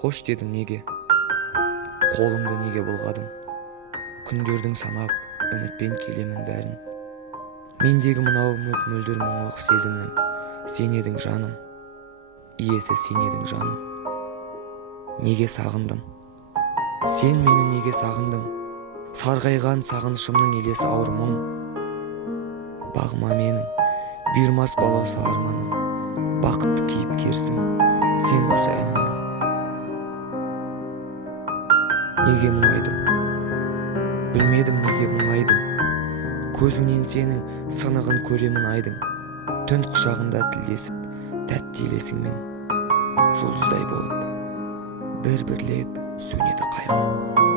Хош дедің неге? Қолыңды неге бұлғадың? Күндердің санап, үмітпен келемін бәрін. Мендегі мынау мөп-мөлдір мұңлық сезімнің, сен едің жаным, иесі сен едің жаным. Неге сағындым? Сен мені неге сағындың? Сарғайған сағынышымның елесі ауыр мұң. Бағыма менің, бұйырмас балауса арманым, бақытты кейіпкерсің, сен осы әнімнің. Неге мұңайдым? Білмедім неге мұңайдым. Көзіңнен сенің сынығын көремін айдың. Түн құшағында тілдесіп, тәтті елесіңмен, жұлдыздай болып, бір-бірлеп сөнеді қайғым.